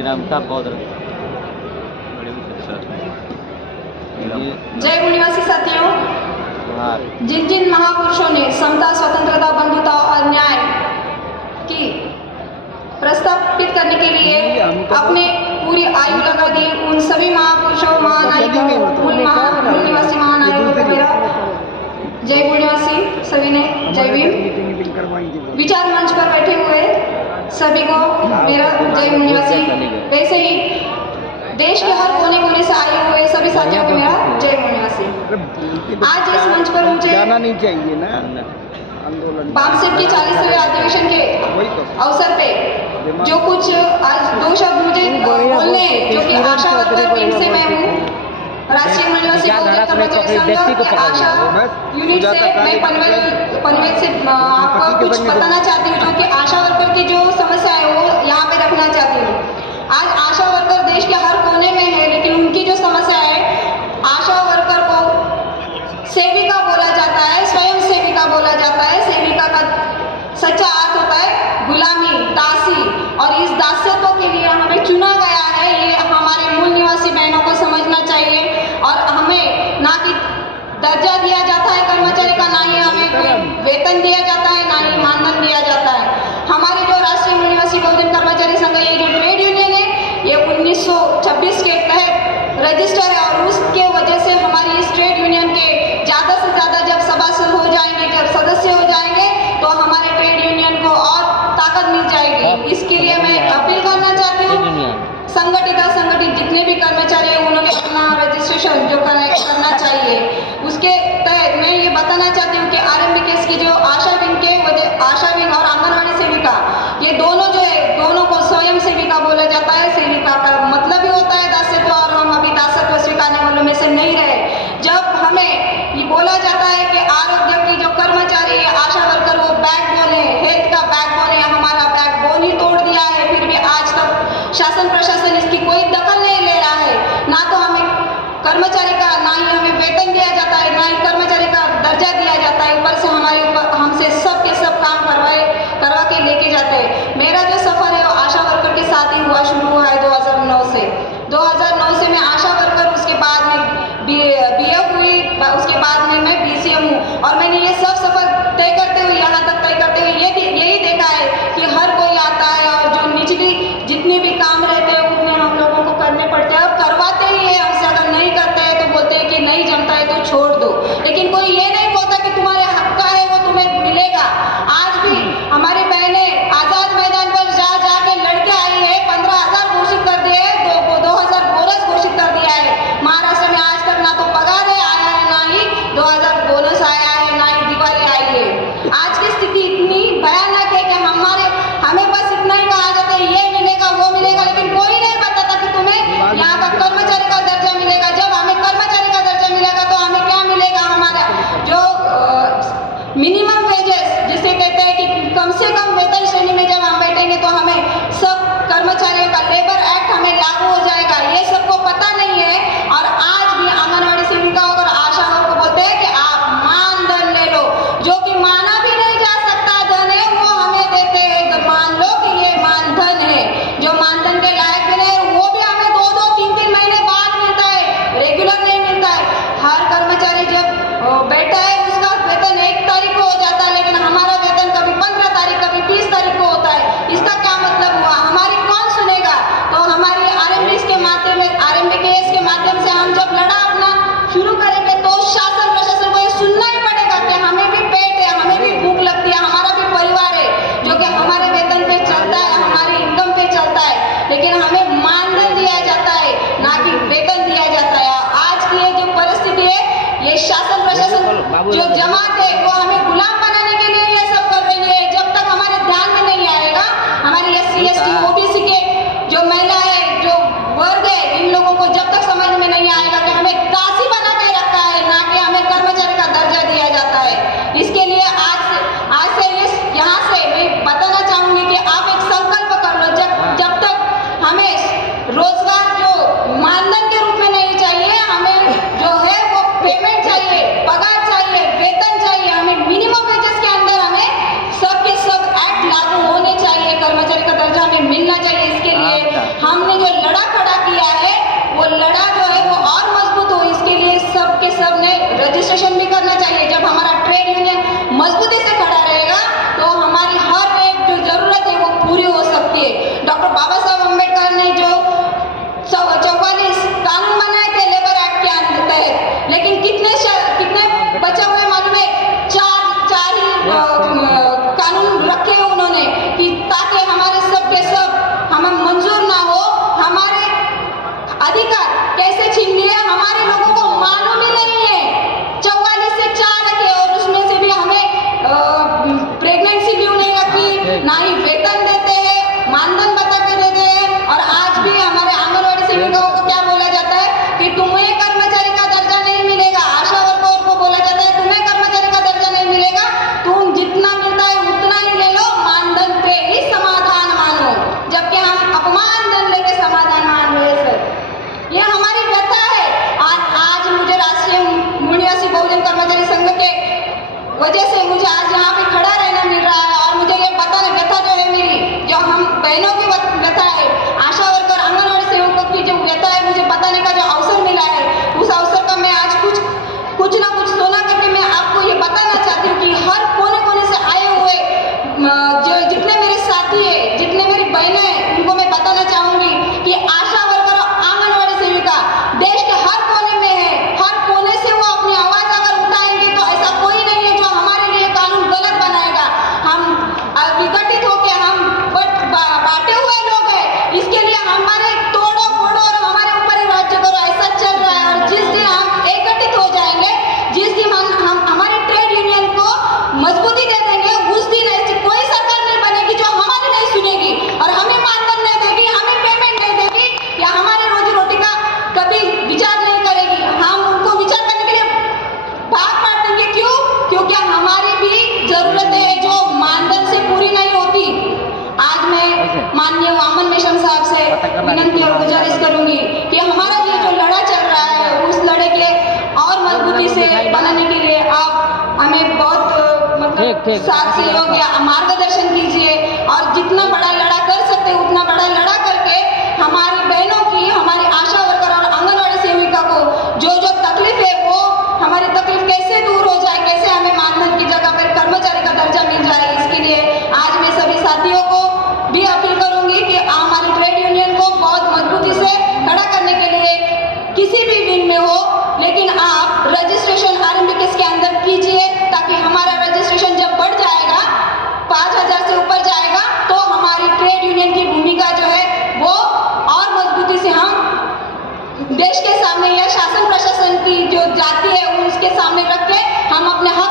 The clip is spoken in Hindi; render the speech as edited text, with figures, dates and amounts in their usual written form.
श्रीराम का पौध जय मूल निवासी साथियों, जिन जिन महापुरुषों ने समता, स्वतंत्रता, बंधुता और न्याय की प्रस्तापित करने के लिए अपने पूरी आयु लगा दी, उन सभी महापुरुषों, महानायकों, मूल निवासी महानायकों को मेरा जय मूल निवासी सभी ने जय भीम। विचार मंच पर बैठे हुए सभी को मेरा जय मूल निवासी। ऐसे ही देश के हर कोने कोने से आए हुए सभी साथियों को मेरा जय मूल निवासी। आज इस मंच पर मुझे जाना नहीं चाहिए ना बामसेट के 40वें अधिवेशन के अवसर पे जो कुछ आज दो शब्द मुझे बोलने, जो कि आशा वर्कर विंग से मैं हूँ, राष्ट्रीय मूल निवासी बहुजन कर्मचारी संघ के आशा यूनिट से मैं पनवेल से आपको कुछ बताना चाहती हूँ, जो कि आशा वर्कर की जो समस्या है वो यहाँ पे रखना चाहती हूँ। आज आशा वर्कर देश के हर कोने में है, लेकिन उनकी जो समस्या है, आशा वर्कर को सेविका बोला जाता है, स्वयं सेविका बोला जाता है। सेविका का सच्चा अर्थ होता है गुलामी, दासी, और इस दास्यत्व के लिए हमें चुना गया है। ये हमारे मूल निवासी बहनों को समझना चाहिए, और हमें ना कि दर्जा दिया जाता है कर्मचारी का, ना ही हमें कोई वेतन दिया जाता है, ना ही मानधन दिया जाता है। हमारे जो राष्ट्रीय मूल निवासी बहुजन कर्मचारी संघ, ये जो ट्रेड यूनियन है, ये 1926 के तहत रजिस्टर है, और उसके वजह से हमारी इस ट्रेड यूनियन के ज़्यादा से ज़्यादा जब सभासद हो जाएंगे, जब सदस्य हो जाएंगे, तो हमारे ट्रेड यूनियन को और ताकत मिल जाएगी। इसके लिए मैं अपील करना चाहती हूँ, संगठित जितने भी कर्मचारी हैं उन्होंने अपना रजिस्ट्रेशन जो करना चाहिए। उसके तहत मैं ये बताना चाहती हूँ कि RMBKS की जो आशा विंग के आशा विंग और आंगनवाड़ी सेविका, ये दोनों जो है, दोनों को स्वयं सेविका बोला जाता है। सेविका का मतलब ही होता है दासत्व, और हम अभी दासत्व स्वीकारने वालों में से नहीं रहे। जब हमें ये बोला जाता है कि आरोग्य की जो कर्मचारी है, आशा वर्कर, वो बैकबोन है, हेल्थ का बैकबोन है, हमारा बैकबोन ही तोड़ दिया है, फिर भी आज तक शासन प्रशासन इसकी कोई दखल नहीं ले रहा है। ना तो हमें कर्मचारी का, ना ही हमें वेतन दिया जाता है, ना ही कर्मचारी का दर्जा दिया जाता है। ऊपर से हमारे ऊपर हमसे सब के सब काम करवा के लेके जाते हैं। मेरा जो सफर है वो आशा वर्कर के साथ ही शुरू हुआ है 2009 से। 2009 से मैं आशा वर्कर, उसके बाद में BF हुई, उसके बाद में मैं BCM हूँ, और मैंने ये सब सफर तय करते हुए, यहाँ तक तय करते हुए यही देखा है कि हर कोई आता है, और जो निचली जितने भी काम रहते हैं उतने हम लोगों को करने पड़ते हैं, और करवाते ही है हमसे। अगर नहीं करते हैं तो बोलते हैं कि नहीं जमता है तो छोड़ दो, लेकिन कोई ये नहीं बोलता कि तुम्हारे हक का है वो तुम्हें मिलेगा। आज भी हमारी बहनें आज़ाद मैदान पर जाके लड़के आई है, 15,000 घोषित कर दिए, 2000 बोनस घोषित कर दिया है। महाराष्ट्र में आज तक ना तो पगार आया है, ना ही 2000 बोनस आया है, ना ही दिवाली आई है। आज की स्थिति इतनी भयानक है कि हमें बस इतना ही कहा जाता है ये मिलेगा वो मिलेगा, लेकिन कोई नहीं बताता कि तुम्हें यहाँ का कर्मचारी का दर्जा मिलेगा। जब हमें कर्मचारी का दर्जा मिलेगा तो हमें क्या मिलेगा? हमारा जो मिनिमम वेजेस जिसे कहते हैं कि कम से कम वेतन श्रेणी में जब हम बैठेंगे तो हमें सब कर्मचारियों का लेबर एक्ट हमें लागू हो जाएगा। ये सबको पता नहीं है, और आज भी आंगनवाड़ी सेविकाओं और आशाओं को बोलते हैं कि आप मानधन ले लो, जो कि माना भी नहीं जा सकता धन है, वो हमें देते हैं। मान लो कि ये मानधन है, जो मानधन के लायक भी नहीं, वो भी हमें 2-2, 3-3 महीने बाद मिलता है, रेगुलर नहीं मिलता है। हर कर्मचारी जब बैठा है उसका वेतन 1 तारीख को हो जाता है, लेकिन हमारा वेतन कभी 15 तारीख, कभी 20 तारीख को होता है। इसका क्या मतलब हुआ? हमारी कौन सुनेगा? तो हमारी RMBKS के माध्यम से हम जब लड़ा अपना शुरू करेंगे तो शासन प्रशासन को ये सुनना ही पड़ेगा कि हमें भी पेट है, हमें भी भूख लगती है, हमारा भी परिवार है जो कि हमारे वेतन पे चलता है, हमारी इनकम पे चलता है, लेकिन हमें मानधन दिया जाता है, ना कि वेतन दिया जाता है। आज की ये जो परिस्थिति है, ये शासन प्रशासन जो जमात है वो हमें गुलाम बनाने के लिए ये सब कर रही है। जब तक हमारे ध्यान में नहीं आएगा, हमारे SC ST OBC के जो महिला है, जो वर्ग है, इन लोगों को जब तक समझ में नहीं आएगा कि हमें दासी बना के रखा है, ना कि हमें कर्मचारी का दर्जा दिया जाता है। इसके लिए आज से यहाँ से मैं बताना चाहूंगी कि आप एक संकल्प कर लो। जब तक हमें रोजगार जो मानधन के रूप में नहीं चाहिए, हमें जो है वो पेमेंट चाहिए, पगार चाहिए, वेतन चाहिए। हमें मिनिमम वेजेस के अंदर हमें सब के सब एक्ट लागू होने चाहिए, कर्मचारी का दर्जा हमें मिलना चाहिए। इसके लिए हमने सब ने रजिस्ट्रेशन भी करना चाहिए। जब हमारा ट्रेड यूनियन मजबूती से खड़ा रहेगा तो हमारी हर एक जो ज़रूरत है वो पूरी हो सकती है। डॉक्टर बाबा साहब अम्बेडकर ने जो 44 कानून बनाए थे लेबर एक्ट के तहत, लेकिन कितने बचे हुए मालूम है? चार ही कानून रखे हैं उन्होंने कि ताकि हमारे सब के सब हमें मंजूर ना हो। हमारे अधिकार कैसे छीन लिए हमारे लोगों को मालूम ही नहीं है। 44 से 4 रखे और उसमें से भी हमें प्रेगनेंसी लीव नहीं रखी, ना ही वेतन देते हैं, मानधन बता के देते हैं। और आज भी हमारे आंगनवाड़ी सेविकाओं को क्या बोला जाता है कि तुम्हें कर्मचारी का दर्जा नहीं मिलेगा। आशा वर्कर को बोला जाता है तुम्हें कर्मचारी का दर्जा नहीं मिलेगा, तुम जितना मिलता है उतना ही ले लो, मानधन पे ही समाधान मानो। जबकि हम अपमान धन लेके समाधान मान रहे हैं सर। ये हमारी व्यथा है। आज मुझे राष्ट्रीय मूल्यवासी बहुजन कर्मचारी संघ के वजह से मुझे आज यहाँ पे खड़ा रहना मिल रहा है। और मुझे ये बताना व्यथा जो है मेरी, जो हम बहनों की व्यथा है, आशा वर्कर आंगनवाड़ी सेवकों की जो व्यथा है, मुझे बताने का जो अवसर मिला है, उस अवसर का मैं आज कुछ ना कुछ सोना करके मैं आपको ये बताना चाहती हूँ कि हर कोने कोने से आए हुए जो जितने मेरे साथी हैं, जितने मेरी बहनें हैं, उनको मैं बताना चाहूँगी कि आशा वर्कर और आंगनवाड़ी सेविका देश के हर कोने में है। हर कोने से वो अपनी आवाज़ अगर उठाएंगे तो ऐसा कोई नहीं है जो हमारे लिए कानून गलत बनाएगा। हम विघटित होकर हम बांटे हुए लोग हैं, इसके लिए हमारे तोड़ो फोड़ो और हमारे ऊपर ही राज्य करो ऐसा चल रहा है। और जिस दिन हम एकत्रित हो जाएंगे, जिस दिन हम हमारी ट्रेड यूनियन को मजबूती दे देंगे, उस दिन ऐसी कोई सरकार नहीं बनेगी जो हमारी नहीं सुनेगी और हमें मानधन नहीं देगी, हमें पेमेंट नहीं देगी या हमारे रोजी रोटी का कभी विचार नहीं करेगी। हम उनको विचार करने के लिए भाग पाड़ देंगे। क्यों? क्योंकि हमारी भी जरूरतें हैं जो मानधन से पूरी नहीं होती। आज मैं माननीय वामन मिश्रा साहब से विनंती और गुजारिश करूंगी कि हमारा ये जो लड़ा चल रहा है उस लड़े के और मजबूती से बनाने के लिए आप हमें बहुत मतलब साथ सहयोग या मार्गदर्शन कीजिए और जितना बड़ा लड़ा कर सकते उतना बड़ा लड़ा करके हमारी बहनों की, हमारी आशा वर्कर और आंगनवाड़ी सेविका को जो तकलीफ है वो हमारी तकलीफ कैसे दूर हो जाए, कैसे हमें मानधन की जगह पर कर्मचारी का दर्जा मिल जाए। इसके लिए आज मैं सभी साथियों को भी अपील करूंगी कि हमारी ट्रेड यूनियन को बहुत मजबूती से खड़ा करने के लिए किसी भी विंग में हो, लेकिन आप रजिस्ट्रेशन आरएमबीकेएस के अंदर कीजिए ताकि हमारा रजिस्ट्रेशन जब बढ़ जाएगा 5000 से ऊपर जाएगा तो हमारी ट्रेड यूनियन की भूमिका जो है वो और मजबूती से हम देश के सामने या शासन प्रशासन की जो जाति है उसके सामने रख के हम अपने हक